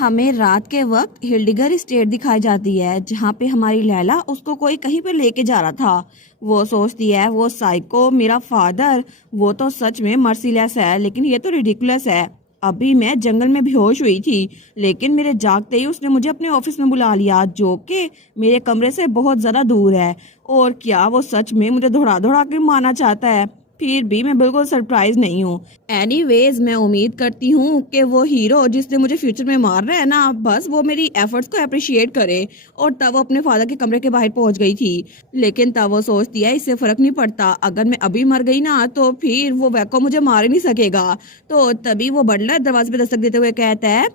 हमें रात के वक्त हिल्डिगर स्टेट दिखाई जाती है जहाँ पे हमारी लैला उसको कोई कहीं पे लेके जा रहा था। वो सोचती है वो साइको मेरा फादर, वो तो सच में मर्सीलेस है, लेकिन ये तो रिडिकुलस है। अभी मैं जंगल में बेहोश हुई थी, लेकिन मेरे जागते ही उसने मुझे अपने ऑफिस में बुला लिया, जो कि मेरे कमरे से बहुत ज़्यादा दूर है। और क्या वो सच में मुझे दौड़ा दौड़ा के मारना चाहता है? फिर भी मैं बिल्कुल सरप्राइज नहीं हूँ। एनीवेज, मैं उम्मीद करती हूँ कि वो हीरो जिसने मुझे फ्यूचर में मारना है ना, बस वो मेरी एफर्ट्स को अप्रिशिएट करे। और तब वो अपने फादर के कमरे के बाहर पहुंच गई थी, लेकिन तब वो सोचती है इससे फर्क नहीं पड़ता, अगर मैं अभी मर गई ना तो फिर वो वैको मुझे मार ही नहीं सकेगा। तो तभी वो बटलर दरवाजे पे दस्तक देते हुए कहता है,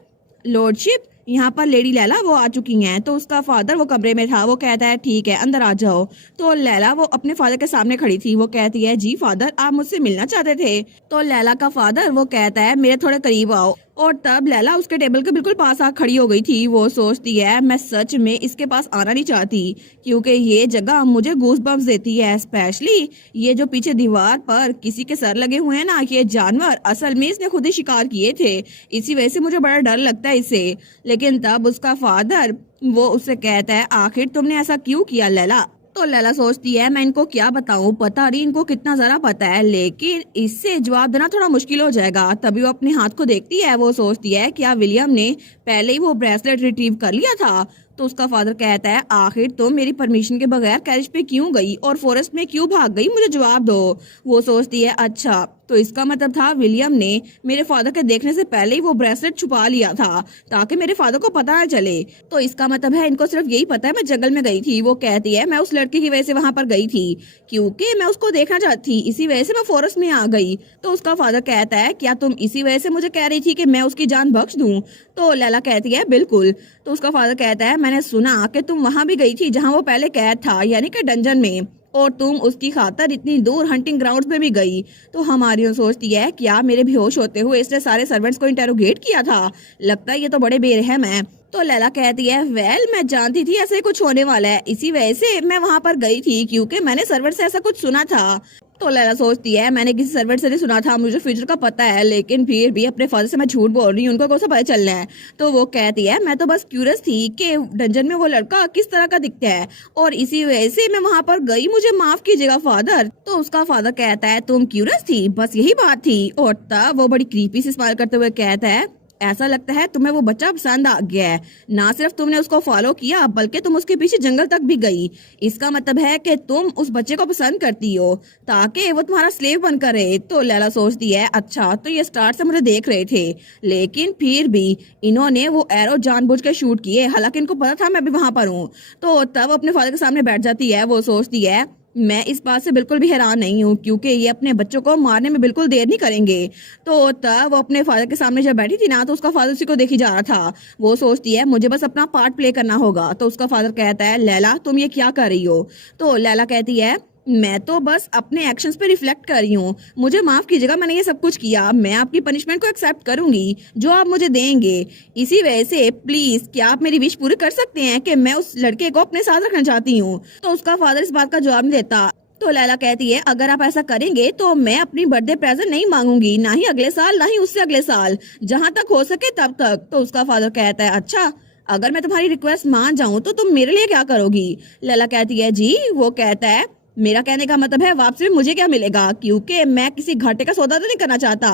लॉर्डशिप, यहाँ पर लेडी लैला वो आ चुकी हैं। तो उसका फादर वो कमरे में था, वो कहता है ठीक है अंदर आ जाओ। तो लैला वो अपने फादर के सामने खड़ी थी, वो कहती है जी फादर, आप मुझसे मिलना चाहते थे? तो लैला का फादर वो कहता है मेरे थोड़े करीब आओ। और तब लैला उसके टेबल के बिल्कुल पास आ खड़ी हो गई थी। वो सोचती है मैं सच में इसके पास आना नहीं चाहती, क्योंकि ये जगह मुझे गूज बम्स देती है। स्पेशली ये जो पीछे दीवार पर किसी के सर लगे हुए हैं ना, ये जानवर असल में इसने खुद ही शिकार किए थे, इसी वजह से मुझे बड़ा डर लगता है इससे। लेकिन तब उसका फादर वो उससे कहता है आखिर तुमने ऐसा क्यों किया लैला? तो लैला सोचती है मैं इनको क्या बताऊं, पता नहीं इनको कितना जरा पता है, लेकिन इससे जवाब देना थोड़ा मुश्किल हो जाएगा। तभी वो अपने हाथ को देखती है, वो सोचती है क्या विलियम ने पहले ही वो ब्रेसलेट रिट्रीव कर लिया था? तो उसका फादर कहता है आखिर तुम मेरी परमिशन के बगैर कैरिज पे क्यों गई और फॉरेस्ट में क्यों भाग गई, मुझे जवाब दो। वो सोचती है अच्छा, तो इसका मतलब था विलियम ने मेरे फादर के देखने से पहले ही वो ब्रेसलेट छुपा लिया था ताकि मेरे फादर को पता न चले। तो इसका मतलब है इनको सिर्फ यही पता है मैं जंगल में गई थी। वो कहती है मैं उस लड़के की वजह से वहां पर गई थी, क्योंकि मैं उसको देखना चाहती थी, इसी वजह से मैं फॉरेस्ट में आ गई। तो उसका फादर कहता है क्या तुम इसी वजह से मुझे कह रही थी कि मैं उसकी जान बख्श दूं? तो लैला कहती है बिल्कुल। तो उसका फादर कहता है मैंने सुना कि तुम वहां भी गई थी जहां वो पहले कैद था, यानी कि डंजन में, और तुम उसकी खातर इतनी दूर हंटिंग ग्राउंड्स में भी गई। तो हमारी सोचती है क्या मेरे बेहोश होते हुए इसने सारे सर्वेंट्स को इंटेरोगेट किया था? लगता है ये तो बड़े बेरहम है। तो लैला कहती है वेल, मैं जानती थी ऐसे कुछ होने वाला है, इसी वजह से मैं वहां पर गई थी, क्योंकि मैंने सर्वेंट से ऐसा कुछ सुना था। तो लैला सोचती है मैंने किसी सर्वेंट से नहीं सुना था, मुझे फ्यूचर का पता है, लेकिन फिर भी अपने फादर से मैं झूठ बोल रही हूँ, उनको कौन सा पता चलना है? तो वो कहती है मैं तो बस क्यूरियस थी कि डंजन में वो लड़का किस तरह का दिखता है, और इसी वजह से मैं वहां पर गई, मुझे माफ कीजिएगा फादर। तो उसका फादर कहता है तुम क्यूरियस थी, बस यही बात थी? और तब वो बड़ी क्रीपी सी स्माइल करते हुए कहता है ऐसा लगता है तुम्हें वो बच्चा पसंद आ गया है, ना सिर्फ तुमने उसको फॉलो किया बल्कि तुम उसके पीछे जंगल तक भी गई। इसका मतलब है कि तुम उस बच्चे को पसंद करती हो ताकि वो तुम्हारा स्लेव बनकर रहे। तो लैला सोचती है अच्छा, तो ये स्टार्ट से मुझे देख रहे थे, लेकिन फिर भी इन्होंने वो एरो जानबूझ के शूट किए, हालांकि इनको पता था मैं भी वहां पर हूँ। तो तब अपने फादर के सामने बैठ जाती है। वो सोचती है मैं इस बात से बिल्कुल भी हैरान नहीं हूँ, क्योंकि ये अपने बच्चों को मारने में बिल्कुल देर नहीं करेंगे। तो तब वो अपने फादर के सामने जब बैठी थी ना, तो उसका फादर उसी को देखी जा रहा था। वो सोचती है मुझे बस अपना पार्ट प्ले करना होगा। तो उसका फादर कहता है लैला तुम ये क्या कर रही हो? तो लैला कहती है मैं तो बस अपने एक्शंस पे रिफ्लेक्ट कर रही हूँ, मुझे माफ कीजिएगा, मैंने ये सब कुछ किया, मैं आपकी पनिशमेंट को एक्सेप्ट करूंगी जो आप मुझे देंगे। इसी वजह से प्लीज क्या आप मेरी विश पूरी कर सकते हैं कि मैं उस लड़के को अपने साथ रखना चाहती हूँ? तो उसका फादर इस बात का जवाब नहीं देता। तो लैला कहती है अगर आप ऐसा करेंगे तो मैं अपनी बर्थडे प्रेजेंट नहीं मांगूंगी, ना ही अगले साल ना ही उससे अगले साल, जहां तक हो सके तब तक। तो उसका फादर कहता है अच्छा, अगर मैं तुम्हारी रिक्वेस्ट मान जाऊं तो तुम मेरे लिए क्या करोगी? लैला कहती है जी, वो कहता है मेरा कहने का मतलब है वापसी में मुझे क्या मिलेगा, क्योंकि मैं किसी घाटे का सौदा तो नहीं करना चाहता।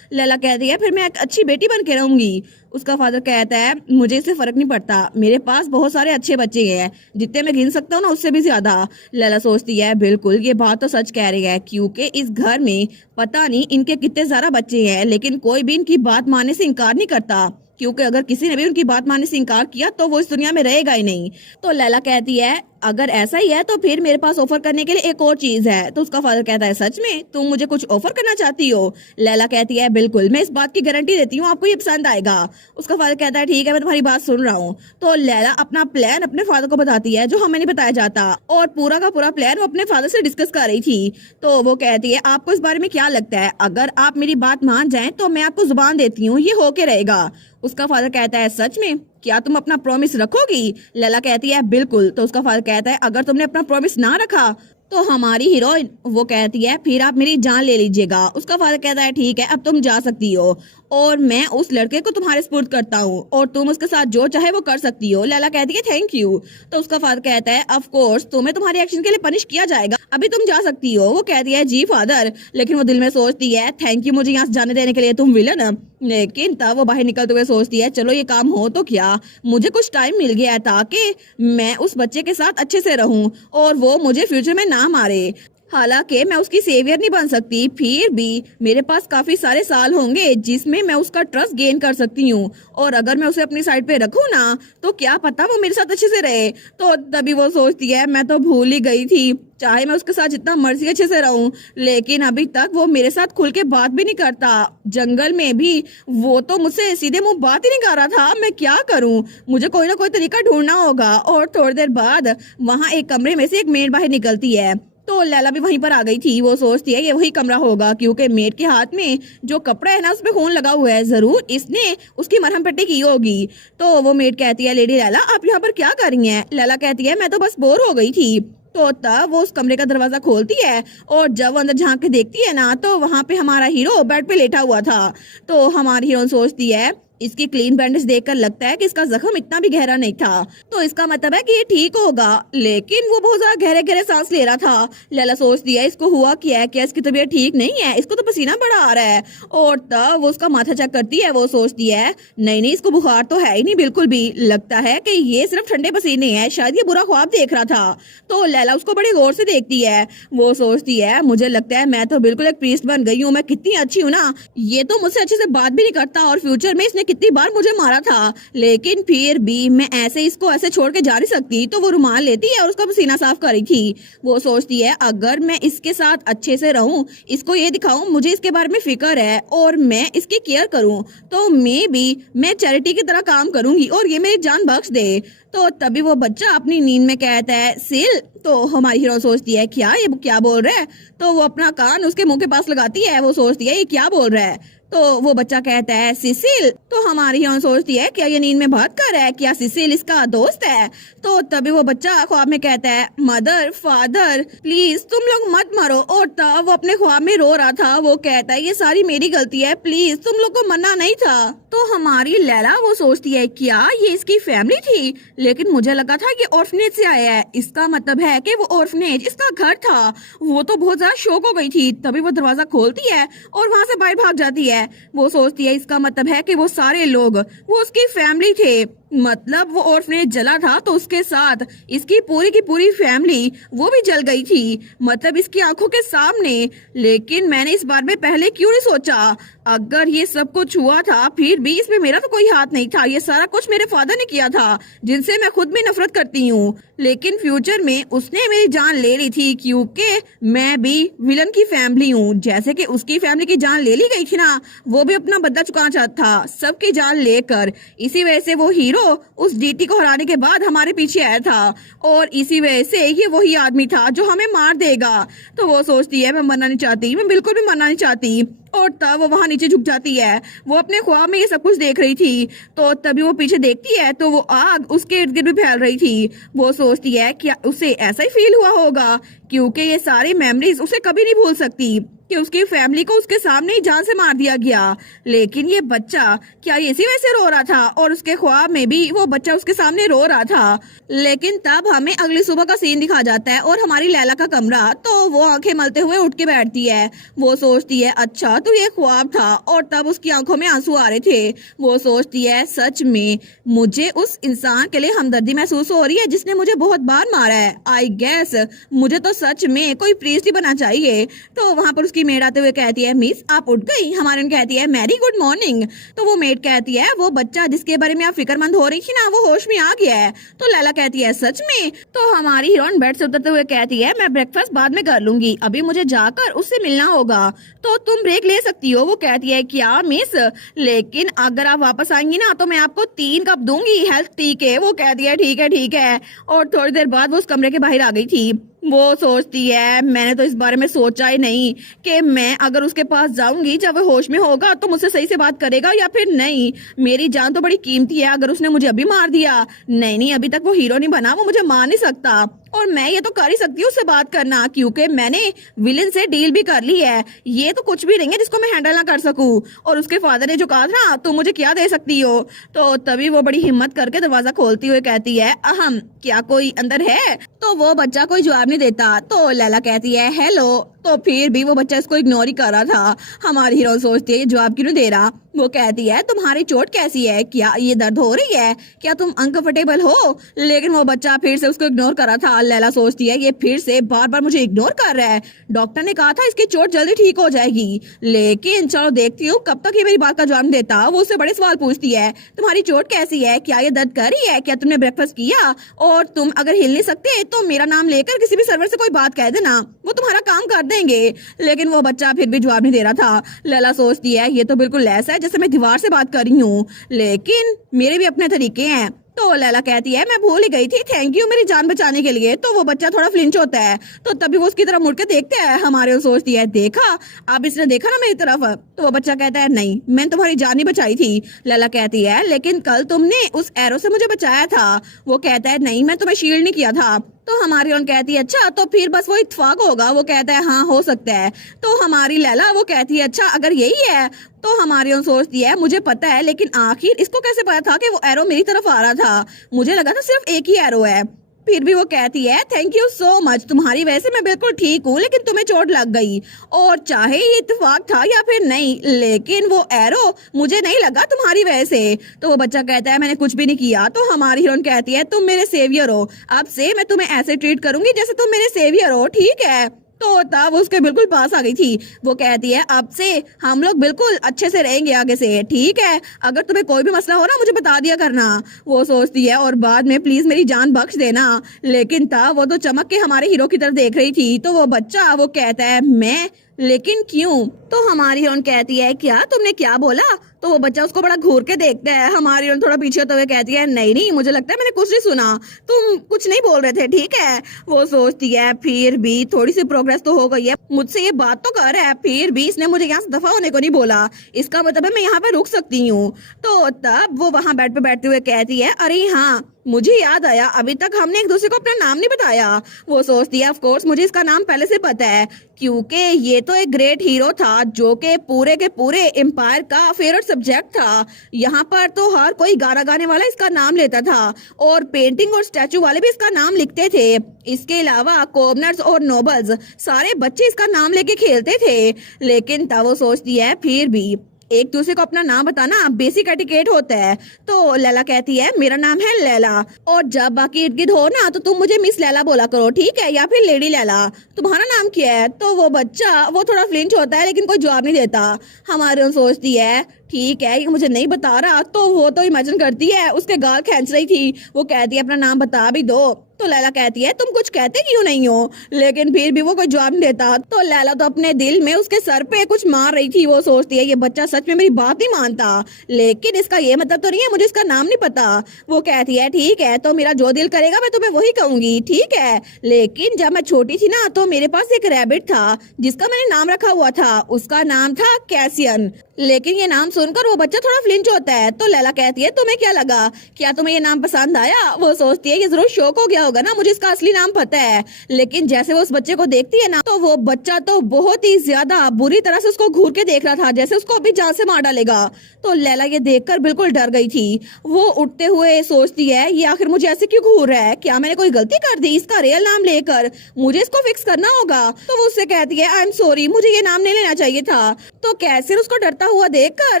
लैला कहती है फिर मैं एक अच्छी बेटी बन के रहूंगी। उसका फादर कहता है मुझे इससे फर्क नहीं पड़ता, मेरे पास बहुत सारे अच्छे बच्चे हैं, जितने मैं गिन सकता हूँ ना उससे भी ज्यादा। लैला सोचती है बिल्कुल ये बात तो सच कह रही है, क्योंकि इस घर में पता नहीं इनके कितने ज्यादा बच्चे हैं, लेकिन कोई भी इनकी बात मानने से इनकार नहीं करता, क्योंकि अगर किसी ने भी उनकी बात मानने से इनकार किया तो वो इस दुनिया में रहेगा ही नहीं। तो लैला कहती है अगर ऐसा ही है तो फिर मेरे पास ऑफर करने के लिए एक और चीज है। तो उसका फादर कहता है सच में तुम मुझे कुछ ऑफर करना चाहती हो? लैला कहती है बिल्कुल, मैं इस बात की गारंटी देती हूँ आपको ये पसंद आएगा। उसका फादर कहता है ठीक है, मैं तुम्हारी बात सुन रहा हूँ। तो लैला अपना प्लान अपने फादर को बताती है जो हमें नहीं बताया जाता, और पूरा का पूरा प्लान वो अपने फादर से डिस्कस कर रही थी। तो वो कहती है आपको इस बारे में क्या लगता है, अगर आप मेरी बात मान जाए तो मैं आपको जुबान देती हूँ ये होके रहेगा। उसका फादर कहता है सच में, क्या तुम अपना प्रॉमिस रखोगी? लैला कहती है बिल्कुल। तो उसका फादर कहता है अगर तुमने अपना प्रॉमिस ना रखा तो हमारी हीरोइन वो कहती है फिर आप मेरी जान ले लीजिएगा। उसका फादर कहता है ठीक है अब तुम जा सकती हो और मैं उस लड़के को तुम्हारे सुपुर्द करता हूँ और तुम उसके साथ जो चाहे वो कर सकती हो। लैला कहती है थैंक यू। तो उसका फादर कहता है ऑफ कोर्स तुम्हें तुम्हारे एक्शन के लिए पनिश किया जाएगा, अभी तुम जा सकती हो। वो कहती है जी फादर, लेकिन वो दिल में सोचती है थैंक यू मुझे यहाँ से जाने देने के लिए तुम विलन। लेकिन तब वो बाहर निकलते हुए सोचती है चलो ये काम हो तो क्या, मुझे कुछ टाइम मिल गया है ताकि मैं उस बच्चे के साथ अच्छे से रहूं और वो मुझे फ्यूचर में ना मारे। हालांकि मैं उसकी सेवियर नहीं बन सकती, फिर भी मेरे पास काफी सारे साल होंगे जिसमें मैं उसका ट्रस्ट गेन कर सकती हूँ और अगर मैं उसे अपनी साइड पे रखूँ ना तो क्या पता वो मेरे साथ अच्छे से रहे। तो तभी वो सोचती है मैं तो भूल ही गई थी, चाहे मैं उसके साथ जितना मर्जी अच्छे से रहूं लेकिन अभी तक वो मेरे साथ खुल के बात भी नहीं करता। जंगल में भी वो तो मुझसे सीधे मुंह बात ही नहीं कर रहा था, मैं क्या करूं, मुझे कोई ना कोई तरीका ढूंढना होगा। और थोड़ी देर बाद वहां एक कमरे में से एक मेड बाहर निकलती है तो लैला भी वहीं पर आ गई थी। वो सोचती है ये वही कमरा होगा क्योंकि मेड के हाथ में जो कपड़ा है ना उसमें खून लगा हुआ है, जरूर इसने उसकी मरहम पट्टी की होगी। तो वो मेड कहती है लेडी लैला आप यहाँ पर क्या कर रही हैं। लैला कहती है मैं तो बस बोर हो गई थी। तो तब वो उस कमरे का दरवाजा खोलती है और जब वो अंदर झांक के देखती है ना तो वहां पे हमारा हीरो बेड पे लेटा हुआ था। तो हमारी हीरोइन सोचती है इसकी क्लीन बैंडेज देखकर लगता है कि इसका जख्म इतना भी गहरा नहीं था, तो इसका मतलब है कि ये ठीक होगा। लेकिन वो बहुत ज्यादा गहरे गहरे सांस ले रहा था। लैला सोचती है इसको हुआ क्या है, क्या इसकी तबीयत ठीक नहीं है, इसको तो पसीना बड़ा आ रहा है। और तब वो उसका माथा चेक करती है। वो सोचती है नहीं नहीं इसको बुखार तो है ही नहीं बिल्कुल भी, लगता है कि ये सिर्फ ठंडे पसीने हैं, शायद ये बुरा ख्वाब देख रहा था। तो लैला उसको बड़े गौर से देखती है। वो सोचती है मुझे लगता है मैं तो बिल्कुल एक प्रीस्ट बन गई हूँ, मैं कितनी अच्छी हूँ ना, ये तो मुझसे अच्छे से बात भी नहीं करता और फ्यूचर में इसने कितनी बार मुझे मारा था, लेकिन फिर भी मैं ऐसे इसको ऐसे छोड़ के जा नहीं सकती। तो वो रुमाल लेती है और उसका पसीना साफ कर रही थी। वो सोचती है अगर मैं इसके साथ अच्छे से रहूं, इसको ये दिखाऊं मुझे इसके बारे में फिक्र है और मैं इसकी केयर करूं तो मैं चैरिटी की तरह काम करूंगी और ये मेरी जान बख्श दे। तो तभी वो बच्चा अपनी नींद में कहता है सिल। तो हमारी हीरो सोचती है क्या ये क्या बोल रहा है, तो वो अपना कान उसके मुंह के पास लगाती है। वो सोचती है ये क्या बोल रहा है, तो वो बच्चा कहता है सिसिल। तो हमारी हीरोइन सोचती है क्या ये नींद में बात कर रहा है, क्या सिसिल इसका दोस्त है। तो तभी वो बच्चा ख्वाब में कहता है मदर फादर प्लीज तुम लोग मत मरो। और तब वो अपने ख्वाब में रो रहा था। वो कहता है ये सारी मेरी गलती है, प्लीज तुम लोग को मरना नहीं था। तो हमारी लैला वो सोचती है क्या ये इसकी फैमिली थी, लेकिन मुझे लगा था कि ऑर्फनेज से आया है, इसका मतलब है कि वो ऑर्फनेज इसका घर था। वो तो बहुत ज्यादा शॉक हो गई थी। तभी वो दरवाजा खोलती है और वहां से बाहर भाग जाती है। वो सोचती है इसका मतलब है कि वो सारे लोग वो उसकी फैमिली थे, मतलब वो ऑर्फनेज जला था तो उसके साथ इसकी पूरी की पूरी फैमिली वो भी जल गई थी, मतलब इसकी आंखों के सामने। लेकिन मैंने इस बारे में पहले क्यों नहीं सोचा, अगर ये सब कुछ हुआ था फिर भी इसमें मेरा तो कोई हाथ नहीं था, ये सारा कुछ मेरे फादर ने किया था जिनसे मैं खुद भी नफरत करती हूँ। लेकिन फ्यूचर में उसने मेरी जान ले ली थी क्योंकि मैं भी विलन की फैमिली हूँ, जैसे कि उसकी फैमिली की जान ले ली गई थी ना, वो भी अपना बदला चुकाना चाहता था सबकी जान लेकर। इसी वजह से वो हीरो उस डीटी को हराने के बाद हमारे पीछे आया था और इसी वजह से ये वही आदमी था जो हमें मार देगा। तो वो सोचती है मैं मरना नहीं चाहती, मैं बिल्कुल भी मरना नहीं चाहती। और तब वो वहां नीचे झुक जाती है। वो अपने ख्वाब में ये सब कुछ देख रही थी। तो तभी वो पीछे देखती है तो वो आग उसके इर्द गिर्द भी फैल रही थी। वो सोचती है क्या उसे ऐसा ही फील हुआ होगा, क्योंकि ये सारी मेमोरीज उसे कभी नहीं भूल सकती कि उसकी फैमिली को उसके सामने ही जान से मार दिया गया। लेकिन ये बच्चा क्या ये इसी वजह से रो रहा था और उसके ख्वाब में भी वो बच्चा उसके सामने रो रहा था। लेकिन तब हमें अगली सुबह का सीन दिखा जाता है और हमारी लैला का कमरा। तो वो आंखें मलते हुए उठ के बैठती है। वो सोचती है अच्छा तो ये ख्वाब था, और तब उसकी आंखों में आंसू आ रहे थे। वो सोचती है सच में मुझे उस इंसान के लिए हमदर्दी महसूस हो रही है जिसने मुझे बहुत बार मारा है। आई गेस मुझे तो सच में कोई प्रीस्ट ही बनना चाहिए। तो वहां पर उसकी मेड आते हुए कहती है मिस आप उठ गई। हमारी कहती है मैरी गुड मॉर्निंग। तो वो मेड कहती है वो बच्चा जिसके बारे में आप फिक्रमंद हो रही थी ना वो होश में आ गया है। तो लैला कहती है सच में। तो हमारी हीरोइन बेड से उतरते हुए कहती है मैं ब्रेकफास्ट बाद में कर लूंगी, अभी मुझे जाकर उससे मिलना होगा, तो तुम ब्रेक ले सकती हो। वो कहती है क्या मिस, लेकिन अगर आप वापस आएंगी ना तो मैं आपको 3 कप दूंगी हेल्थ टी के। वो कहती है ठीक है। और थोड़ी देर बाद वो उस कमरे के बाहर आ गई थी। वो सोचती है मैंने तो इस बारे में सोचा ही नहीं कि मैं अगर उसके पास जाऊंगी जब वो होश में होगा तो मुझसे सही से बात करेगा या फिर नहीं। मेरी जान तो बड़ी कीमती है, अगर उसने मुझे अभी मार दिया नहीं अभी तक वो हीरो नहीं बना, वो मुझे मार नहीं सकता। और मैं ये तो कर ही सकती हूँ उससे बात करना, क्योंकि मैंने विलन से डील भी कर ली है। ये तो कुछ भी नहीं है जिसको मैं हैंडल ना कर सकूं। और उसके फादर ने जो कहा था तुम मुझे क्या दे सकती हो, तो तभी वो बड़ी हिम्मत करके दरवाजा खोलती हुए कहती है, अहम, क्या कोई अंदर है? तो वो बच्चा कोई जवाब नहीं देता। तो लैला कहती है हेलो, तो फिर भी वो बच्चा इसको इग्नोर ही कर रहा था। हमारी हीरो सोचती है ये जवाब क्यों नहीं दे रहा। वो कहती है तुम्हारी चोट कैसी है, क्या ये दर्द हो रही है, क्या तुम अनकंफर्टेबल हो? लेकिन वो बच्चा फिर से उसको इग्नोर कर रहा था। लैला सोचती है ये फिर से बार बार मुझे इग्नोर कर रहा है। डॉक्टर ने कहा था इसकी चोट जल्दी ठीक हो जाएगी, लेकिन चलो देखती हूँ कब तक ये मेरी बात का जवाब नहीं देता। वो उससे बड़े सवाल पूछती है तुम्हारी चोट कैसी है, क्या ये दर्द कर रही है, क्या तुमने ब्रेकफास्ट किया, और तुम अगर हिल नहीं सकते तो मेरा नाम लेकर किसी भी सर्वर से कोई बात कह देना, वो तुम्हारा काम कर देंगे। लेकिन वो बच्चा फिर भी जवाब नहीं दे रहा था। लैला सोचती है ये तो बिल्कुल ऐसा है जैसे मैं दीवार से बात कर रही हूँ, लेकिन मेरे भी अपने तरीके हैं। तो लैला कहती है मैं भूल ही गई थी, थैंक यू मेरी जान बचाने के लिए। तो वो बच्चा थोड़ा फ्लिंच होता है, तो तभी वो उसकी तरफ मुड़ के देखते हैं। हमारे वो सोचती है देखा, अब इसने देखा ना मेरी तरफ। तो वो बच्चा कहता है नहीं, मैंने तुम्हारी जान ही बचाई थी। लैला कहती है लेकिन कल तुमने उस एरो से मुझे बचाया था। वो कहता है नहीं, मैं तुम्हें शील्ड नहीं किया था। तो हमारी ओन कहती है अच्छा, तो फिर बस वो इत्तेफाक होगा। वो कहता है हाँ हो सकता है। तो हमारी लैला वो कहती है अच्छा अगर यही है। तो हमारी ओन सोचती है मुझे पता है, लेकिन आखिर इसको कैसे पता था कि वो एरो मेरी तरफ आ रहा था? मुझे लगा था सिर्फ एक ही एरो है। फिर भी वो कहती है थैंक यू सो मच, तुम्हारी वजह से मैं बिल्कुल ठीक हूँ, लेकिन तुम्हें चोट लग गई। और चाहे ये इत्तेफाक था या फिर नहीं, लेकिन वो एरो मुझे नहीं लगा तुम्हारी वजह से। तो वो बच्चा कहता है मैंने कुछ भी नहीं किया। तो हमारी हीरोइन कहती है तुम मेरे सेवियर हो, अब से मैं तुम्हें ऐसे ट्रीट करूंगी जैसे तुम मेरे सेवियर हो, ठीक है? तो तब उसके बिल्कुल पास आ गई थी। वो कहती है अब से हम लोग बिल्कुल अच्छे से रहेंगे आगे से, ठीक है? अगर तुम्हें कोई भी मसला हो ना मुझे बता दिया करना। वो सोचती है और बाद में प्लीज मेरी जान बख्श देना। लेकिन तब वो तो चमक के हमारे हीरो की तरफ देख रही थी। तो वो बच्चा वो कहता है मैं, लेकिन क्यों? तो हमारी हीरोइन कहती है क्या तुमने क्या बोला? तो वो बच्चा उसको बड़ा घूर के देखता है। हमारी हीरोइन थोड़ा पीछे होते हुए कहती है नहीं नहीं, मुझे लगता है मैंने कुछ नहीं सुना, तुम कुछ नहीं बोल रहे थे, ठीक है? वो सोचती है फिर भी थोड़ी सी प्रोग्रेस तो हो गई है, मुझसे ये बात तो कर है, फिर भी इसने मुझे यहाँ से दफा होने को नहीं बोला, इसका मतलब है मैं यहाँ पे रुक सकती हूँ। तो तब वो वहां बेड पे बैठते हुए कहती है अरे हाँ मुझे याद आया, अभी तक हमने एक दूसरे को अपना नाम नहीं बताया। वो सोचती है ऑफ कोर्स मुझे इसका नाम पहले से पता है, क्योंकि ये तो एक ग्रेट हीरो था जो के पूरे एम्पायर का फेवरेट सब्जेक्ट था। यहाँ पर तो हर कोई गाना गाने वाला इसका नाम लेता था, और पेंटिंग और स्टैचू वाले भी इसका नाम लिखते थे। इसके अलावा कॉमनर्स और नोबल्स सारे बच्चे इसका नाम लेके खेलते थे। लेकिन तब वो सोचती है फिर भी एक दूसरे को अपना नाम बताना बेसिक एटिकेट होता है। तो लैला कहती है मेरा नाम है लैला, और जब बाकी इर्द गिर्द हो ना तो तुम मुझे मिस लैला बोला करो, ठीक है? या फिर लेडी लैला। तुम्हारा नाम क्या है? तो वो बच्चा वो थोड़ा फ्लिंच होता है, लेकिन कोई जवाब नहीं देता। हमारे सोचती है ठीक है ये मुझे नहीं बता रहा। तो वो तो इमेजिन करती है उसके गाल खींच रही थी। वो कहती है अपना नाम बता भी दो। तो लैला कहती है तुम कुछ कहते क्यों नहीं हो? लेकिन फिर भी वो कोई जवाब नहीं देता। तो लैला तो अपने दिल में उसके सर पे कुछ मार रही थी। वो सोचती है ये बच्चा सच में मेरी बात नहीं मानता, लेकिन इसका ये मतलब तो नहीं है मुझे इसका नाम नहीं पता। वो कहती है ठीक है, तो मेरा जो दिल करेगा मैं तुम्हें वही कहूंगी, ठीक है? लेकिन जब मैं छोटी थी ना तो मेरे पास एक रैबिट था जिसका मैंने नाम रखा हुआ था, उसका नाम था कैसियन। लेकिन ये नाम सुनकर वो बच्चा थोड़ा फ्लिंच होता है। तो लैला कहती है तुम्हें क्या लगा, क्या तुम्हें ये नाम पसंद आया? वो सोचती है ये जरूर शौक हो गया होगा ना, मुझे इसका असली नाम पता है। लेकिन जैसे वो उस बच्चे को देखती है ना तो वो बच्चा तो बहुत ही ज्यादा बुरी तरह से उसको घूर के देख रहा था, जैसे उसको अभी जान से मार डालेगा। तो लैला ये देखकर बिल्कुल डर गई थी। वो उठते हुए सोचती है ये आखिर मुझे ऐसे क्यों घूर रहा है, क्या मैंने कोई गलती कर दी इसका रियल नाम लेकर? मुझे इसको फिक्स करना होगा। तो वो उससे कहती है आई एम सॉरी, मुझे ये नाम नहीं लेना चाहिए था। तो कैसे उसको डरता हुआ देखकर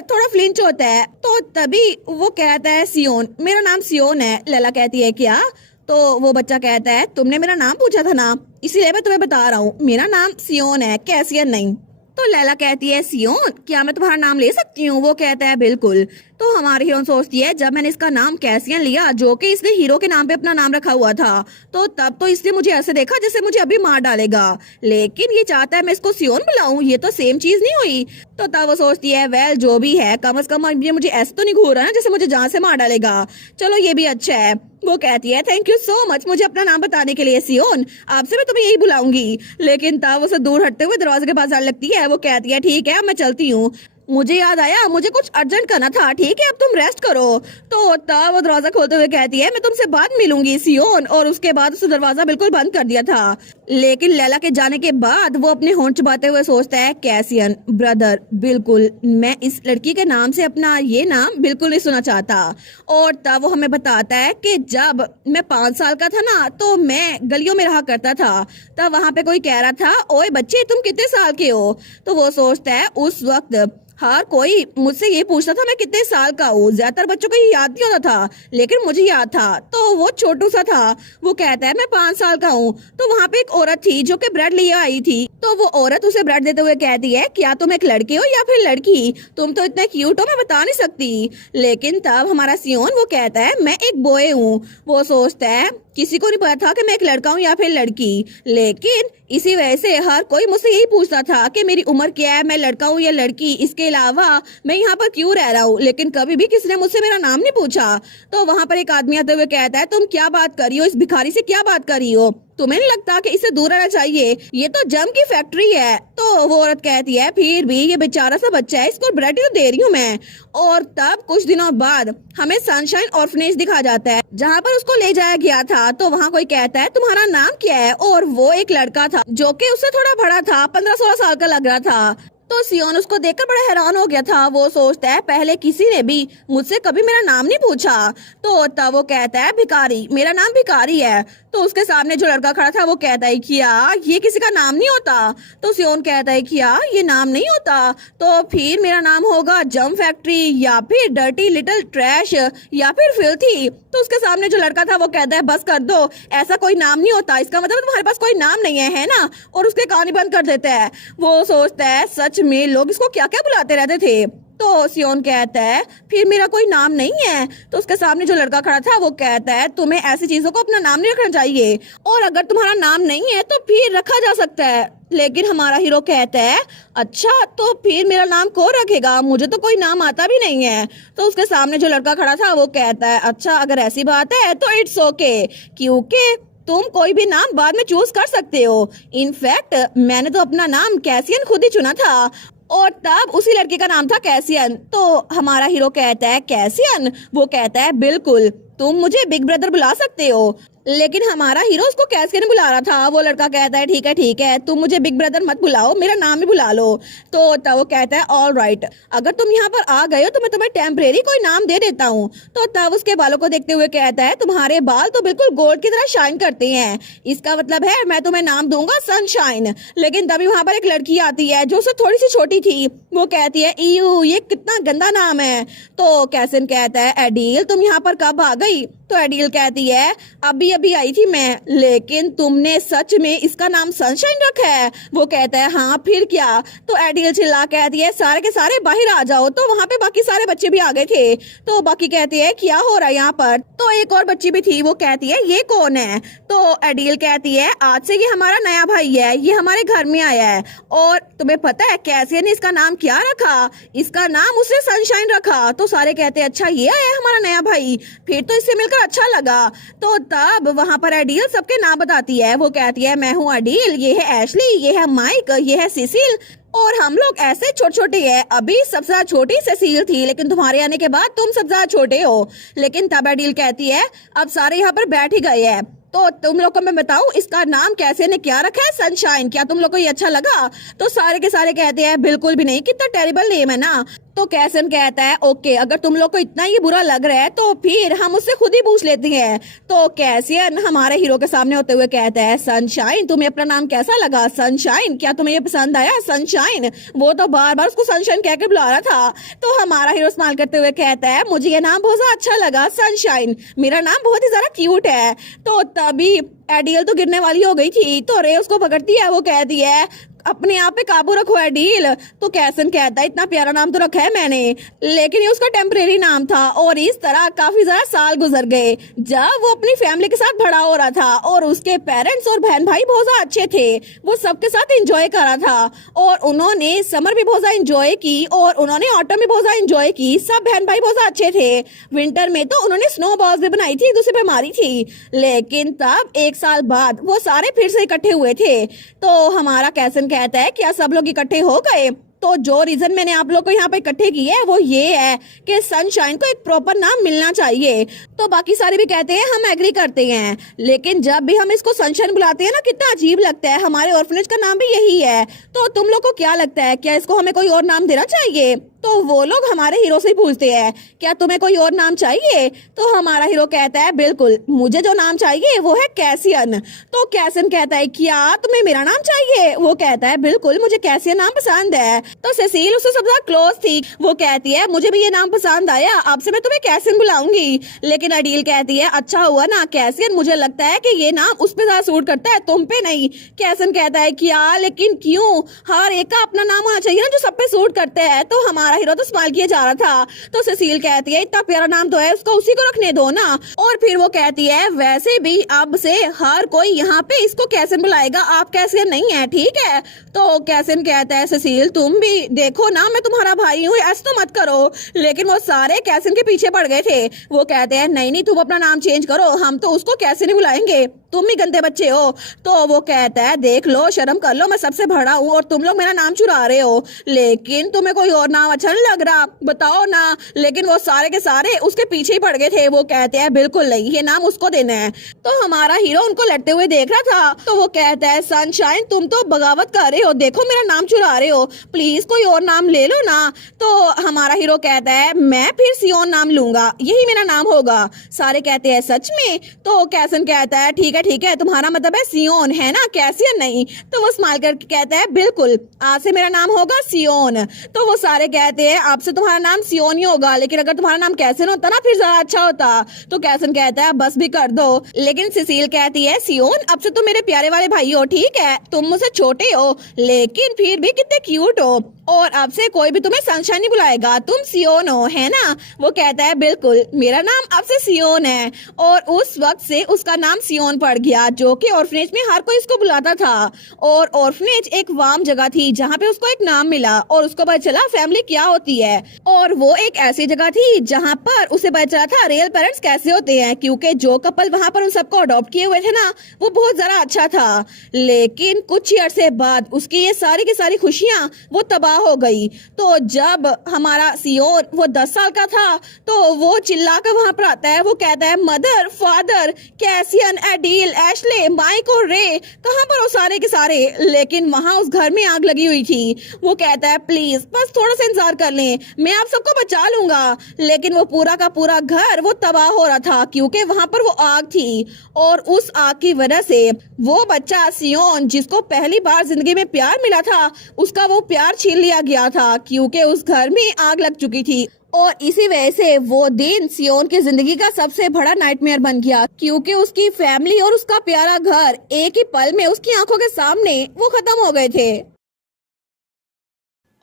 थोड़ा फ्लिंच होता है। तो तभी वो कहता है सियोन, मेरा नाम सियोन है। लैला कहती है क्या? तो वो बच्चा कहता है तुमने मेरा नाम पूछा था ना, इसीलिए मैं तुम्हें बता रहा हूँ, मेरा नाम सियोन है, कैसियन नहीं। तो लैला कहती है सियोन, क्या मैं तुम्हारा नाम ले सकती हूँ? वो कहता है बिल्कुल। तो हमारी हीरोइन सोचती है जब मैंने इसका नाम कैसियन लिया, जो कि इसने हीरो के नाम पे अपना नाम रखा हुआ था, तो तब तो इसने मुझे ऐसे देखा जैसे मुझे अभी मार डालेगा, लेकिन ये चाहता है मैं इसको सियोन बुलाऊं, ये तो सेम चीज नहीं हुई। तो तब वो सोचती है वेल जो भी है, कम से कम ये मुझे ऐसे तो नहीं घूर रहा ना जैसे मुझे जान से मार डालेगा, चलो ये भी अच्छा है। वो कहती है थैंक यू सो मच मुझे अपना नाम बताने के लिए सियोन, आपसे मैं तुम्हें यही बुलाऊंगी। लेकिन तब उसे दूर हटते हुए दरवाजे के पास जाने लगती है। वो कहती है ठीक है मैं चलती हूँ। मुझे याद आया, मुझे कुछ अर्जेंट करना था, ठीक है अब तुम रेस्ट करो। तो तब वो दरवाजा खोलते हुए कहती है मैं तुमसे बाद मिलूंगी सियोन, और उसके बाद उसने दरवाजा बिल्कुल बंद कर दिया था। लेकिन लैला के जाने के बाद वो अपने होंठ चबाते हुए सोचता है कैसियन ब्रदर, बिल्कुल मैं इस लड़की के नाम से अपना ये नाम बिल्कुल नहीं सुना चाहता। और तब वो हमें बताता है कि जब मैं 5 साल का था ना, तो मैं गलियों में रहा करता था, तब वहां पे कोई कह रहा था ओए बच्चे तुम कितने साल के हो। तो वो सोचता है उस वक्त हर कोई मुझसे ये पूछता था मैं कितने साल का हूँ। ज्यादातर बच्चों को ये याद नहीं होता था, लेकिन मुझे याद था। तो वो छोटू सा था, वो कहता है मैं 5 साल का हूँ। तो वहाँ पे एक औरत थी जो कि ब्रेड लिए आई थी। तो वो औरत उसे ब्रेड देते हुए कहती है क्या तुम एक लड़के हो या फिर लड़की, तुम तो इतने क्यूट हो मैं बता नहीं सकती। लेकिन तब हमारा सियोन वो कहता है मैं एक बॉय हूँ। वो सोचता है किसी को नहीं पता था कि मैं एक लड़का हूँ या फिर लड़की, लेकिन इसी वजह से हर कोई मुझसे यही पूछता था कि मेरी उम्र क्या है, मैं लड़का हूँ या लड़की, इसके अलावा मैं यहाँ पर क्यों रह रहा हूँ। लेकिन कभी भी किसी ने मुझसे मेरा नाम नहीं पूछा। तो वहां पर एक आदमी आते हुए कहता है तुम क्या बात कर रही हो, इस भिखारी से क्या बात कर रही हो, तुम्हें नहीं लगता कि इससे दूर रहना चाहिए, ये तो जम की फैक्ट्री है। तो वो औरत कहती है फिर भी ये बेचारा सा बच्चा है, इसको ब्रेड तो दे रही हूँ मैं। और तब कुछ दिनों बाद हमें सनशाइन ऑर्फनेज दिखा जाता है जहाँ पर उसको ले जाया गया था। तो वहाँ कोई कहता है तुम्हारा नाम क्या है, और वो एक लड़का था जो कि उससे थोड़ा बड़ा था, 15-16 साल का लग रहा था। तो सियोन उसको देखकर बड़ा हैरान हो गया था। वो सोचता है पहले किसी ने भी मुझसे कभी मेरा नाम नहीं पूछा। तो तब वो कहता है भिखारी, मेरा नाम भिखारी है। तो उसके सामने जो लड़का खड़ा था वो कहता है क्या ये किसी का नाम नहीं होता। तो सियोन कहता है क्या ये नाम नहीं होता, तो फिर मेरा नाम होगा जम फैक्ट्री या फिर डर्टी लिटिल ट्रैश या फिर फिल्थी। तो उसके सामने जो लड़का था वो कहता है बस कर दो, ऐसा कोई नाम नहीं होता, इसका मतलब तुम्हारे पास कोई नाम नहीं है ना। और उसके कान ही बंद कर देता है। वो सोचता है सच में लोग इसको क्या क्या बुलाते रहते थे। तो सियोन कहता है फिर मेरा कोई नाम नहीं है। तो उसके सामने जो लड़का खड़ा था वो कहता है तुम्हें ऐसी चीजों को अपना नाम नहीं रखना चाहिए, और अगर तुम्हारा नाम नहीं है तो फिर रखा जा सकता है। लेकिन हमारा हीरो कहता है अच्छा तो फिर मेरा नाम कौन रखेगा, मुझे तो कोई नाम आता भी नहीं है। तो उसके सामने जो लड़का खड़ा था वो कहता है अच्छा अगर ऐसी बात है तो इट्स ओके, क्योंकि तुम कोई भी नाम बाद में चूज कर सकते हो। इनफैक्ट मैंने तो अपना नाम कैसियन खुद ही चुना था। और तब उसी लड़के का नाम था कैसियन। तो हमारा हीरो कहता है कैसियन, वो कहता है बिल्कुल तुम मुझे बिग ब्रदर बुला सकते हो। लेकिन हमारा हीरो उसको कैसियन बुला रहा था। वो लड़का कहता है ठीक है तुम मुझे बिग ब्रदर मत बुलाओ, मेरा नाम ही बुला लो। तो तब वो कहता है ऑल राइट, अगर तुम यहाँ पर आ गए हो तो मैं तुम्हें टेम्परेरी कोई नाम दे देता हूँ। तो तब उसके बालों को देखते हुए कहता है तुम्हारे बाल तो बिल्कुल गोल्ड की तरह शाइन करते हैं, इसका मतलब है मैं तुम्हें नाम दूंगा सनशाइन। लेकिन तभी वहां पर एक लड़की आती है जो उससे थोड़ी सी छोटी थी। वो कहती है ईयू ये कितना गंदा नाम है। तो कैसियन कहता है एडील तुम यहाँ पर कब आ गई। तो एडील कहती है अभी अभी आई थी मैं, लेकिन तुमने सच में इसका नाम सनशाइन रखा है। वो कहता है हाँ फिर क्या। तो एडील चिल्ला कहती है सारे के सारे बाहर आ जाओ। तो वहाँ पे बाकी सारे बच्चे भी आ गए थे। तो बाकी कहते हैं क्या हो रहा है यहाँ पर। तो एक और बच्ची भी थी, वो कहती है ये कौन है। तो एडील कहती है आज से ये हमारा नया भाई है, ये हमारे घर में आया है। और तुम्हें पता है कैसियन ने इसका नाम क्या रखा, इसका नाम उसने सनशाइन रखा। तो सारे कहते हैं अच्छा ये आया हमारा नया भाई, फिर तो इससे मिलकर अच्छा लगा। तो तब वहाँ पर एडील सबके नाम बताती है। वो कहती है मैं हूँ एडील, ये है एशली, ये है माइक, ये है सिसिल, और हम लोग ऐसे छोटे छोटे हैं। अभी सबसे ज्यादा छोटी सेसील थी, लेकिन तुम्हारे आने के बाद तुम सबसे ज्यादा छोटे हो। लेकिन तब एडील कहती है अब सारे यहाँ पर बैठ ही गए हैं, तो तुम लोग को मैं बताऊं इसका नाम कैसे ने क्या रखा है सनशाइन, क्या तुम लोग को ये अच्छा लगा। तो सारे के सारे कहते हैं बिल्कुल भी नहीं, कितना टेरिबल नेम है ना। तो कैसन कहता है ओके अगर तुम लोग को इतना ही बुरा लग रहा है तो फिर हम उससे खुद ही पूछ लेते हैं। तो कैसियन हमारे हीरो के सामने होते हुए कहता है सनशाइन तुम्हें अपना नाम कैसा लगा, सनशाइन क्या तुम्हें ये पसंद आया सनशाइन। वो तो बार बार उसको सनशाइन कहकर बुला रहा था। तो हमारा हीरो स्माइल करते हुए कहता है मुझे ये नाम बहुत अच्छा लगा सनशाइन, मेरा नाम बहुत ही ज्यादा क्यूट है। तो तभी एडील तो गिरने वाली हो गई थी। तो रे उसको पकड़ती है, वो कहती है अपने आप पे काबू रखो एडील। तो कैसन कहता है इतना प्यारा नाम तो रखा है मैंने, लेकिन ये उसका टेम्परेरी नाम था। और इस तरह काफी ज्यादा साल गुजर गए जब वो अपनी फैमिली के साथ बड़ा हो रहा था, और उसके पेरेंट्स और बहन भाई बहुत ज्यादा अच्छे थे, वो सबके साथ एंजॉय कर रहा था। और उन्होंने समर भी बहुत ज्यादा एंजॉय की, और उन्होंने ऑटम भी बहुत ज्यादा एंजॉय की। सब बहन भाई बहुत ज्यादा अच्छे थे। विंटर में तो उन्होंने स्नो बॉल्स भी बनाई थी, एक दूसरे पे मारी थी। लेकिन तब 1 साल बाद वो सारे फिर से इकट्ठे हुए थे। तो हमारा कैसन कहता है क्या सब लोग इकट्ठे हो गए। तो जो रीजन मैंने आप लोग को यहाँ पे इकट्ठे किए है वो ये है कि सनशाइन को एक प्रॉपर नाम मिलना चाहिए। तो बाकी सारे भी कहते हैं हम एग्री करते हैं, लेकिन जब भी हम इसको सनशाइन बुलाते हैं ना कितना अजीब लगता है। हमारे ऑर्फनेज का नाम भी यही है। तो तुम लोग को क्या लगता है, क्या इसको हमें कोई और नाम देना चाहिए? तो वो लोग हमारे हीरो से ही पूछते हैं क्या तुम्हें कोई और नाम चाहिए? तो हमारा हीरो कहता है बिल्कुल, मुझे जो नाम चाहिए वो है कैसियन। तो कैसियन कहता है क्या तुम्हें मेरा नाम चाहिए? वो कहता है बिल्कुल, मुझे कैसियन नाम पसंद है। तो सेसिल उससे सबसे ज्यादा क्लोज थी, वो कहती है मुझे भी ये नाम पसंद आया, अब से मैं तुम्हें कैसियन बुलाऊंगी। लेकिन अडील कहती है अच्छा हुआ ना कैसियन, मुझे लगता है कि ये नाम उस पे ज्यादा सूट करता है, तुम पे नहीं। कैसियन कहता है क्या, लेकिन क्यों? हर एक का अपना नाम होना चाहिए ना जो सब पे सूट करते हैं। तो हमारा हीरो तो स्माइल किए जा रहा था। तो सेसिल कहती है इतना प्यारा नाम तो है, उसको उसी को रखने दो ना। और फिर वो कहती है वैसे भी अब से हर कोई यहाँ पे इसको कैसियन बुलाएगा, आप कैसियन नहीं है, ठीक है? तो कैसियन कहता है सेसिल तुम भी देखो ना, मैं तुम्हारा भाई हूँ, ऐसा तो मत करो। लेकिन वो सारे कैसियन के पीछे पड़ गए थे। वो कहते हैं नहीं नहीं, तुम अपना नाम चेंज करो, हम तो उसको कैसियन ही बुलाएंगे, तुम ही गंदे बच्चे हो। तो वो कहता है देख लो, शर्म कर लो, मैं सबसे बड़ा हूँ और तुम लोग मेरा नाम चुरा रहे हो। लेकिन तुम्हें कोई और नाम अच्छा नहीं लग रहा, बताओ ना। लेकिन वो सारे के सारे उसके पीछे ही पड़ गए थे। वो कहते हैं बिल्कुल नहीं, ये नाम उसको देना है। तो हमारा हीरो उनको लड़ते हुए देख रहा था। तो वो कहता है सनशाइन तुम तो बगावत कर रहे हो, देखो मेरा नाम चुरा रहे हो, प्लीज कोई और नाम ले लो ना। तो हमारा हीरो कहता है मैं फिर सियोन नाम लूंगा, यही मेरा नाम होगा। सारे कहते हैं सच में? तो कैसन कहता है ठीक है, तुम्हारा मतलब है सियोन है ना, कैसियन नहीं। तो वो स्माइल करके कहता है बिल्कुल, आज से मेरा नाम होगा सियोन। तो वो सारे कहते हैं अब से तुम्हारा नाम सियोन ही होगा, लेकिन अगर तुम्हारा नाम कैसियन होता ना फिर ज्यादा अच्छा होता। तो कैसियन कहता है बस भी कर दो। लेकिन सिसिल कहती है सियोन अब से तुम मेरे प्यारे वाले भाई हो, ठीक है? तुम मुझसे छोटे हो लेकिन फिर भी कितने क्यूट हो, और अब से कोई भी तुम्हें सनशाइन नहीं बुलाएगा, तुम सियोन हो, है ना? वो कहता है बिल्कुल, मेरा नाम अब से सियोन है। और उस वक्त से उसका नाम सियोन पड़ गया, जो कि ऑर्फनेज में हर कोई इसको बुलाता था। और ऑर्फनेज एक वार्म जगह थी जहाँ पे उसको एक नाम मिला और उसको पता चला फैमिली क्या होती है। और वो एक ऐसी जगह थी जहाँ पर उसे पता चला था रियल पेरेंट्स कैसे होते हैं, क्योंकि जो कपल वहाँ पर उन सबको अडॉप्ट किए हुए थे ना, वो बहुत ज्यादा अच्छा था। लेकिन कुछ ही अरसे बाद उसकी ये सारी की सारी खुशियाँ वो तबाह हो गई। तो जब हमारा सियोन वो 10 साल का था तो वो चिल्ला कर वहाँ पर आता है। वो कहता है mother, father, Cassian, Adele, Ashley, Mike और रे, कहाँ पर वो सारे के सारे? लेकिन वहाँ उस घर में आग लगी हुई थी। वो कहता है प्लीज बस थोड़ा सा इंतजार कर लें, मैं आप सबको बचा लूंगा। लेकिन वो पूरा का पूरा घर वो तबाह हो रहा था, क्योंकि वहाँ पर वो आग थी। और उस आग की वजह से वो बच्चा सियोन, जिसको पहली बार जिंदगी में प्यार मिला था, उसका वो प्यार छीन लिया गया था, क्योंकि उस घर में आग लग चुकी थी। और इसी वजह से वो दिन सियोन की जिंदगी का सबसे बड़ा नाइटमेयर बन गया, क्योंकि उसकी फैमिली और उसका प्यारा घर एक ही पल में उसकी आंखों के सामने वो खत्म हो गए थे।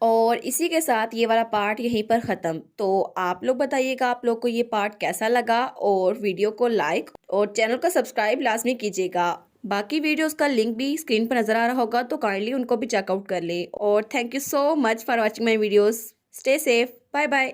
और इसी के साथ ये वाला पार्ट यहीं पर ख़त्म। तो आप लोग बताइएगा आप लोग को ये पार्ट कैसा लगा, और वीडियो को लाइक और चैनल को सब्सक्राइब लाजमी कीजिएगा। बाकी वीडियोस का लिंक भी स्क्रीन पर नज़र आ रहा होगा, तो काइंडली उनको भी चेकआउट कर ले। और thank you so much for watching my videos. Stay safe, bye bye.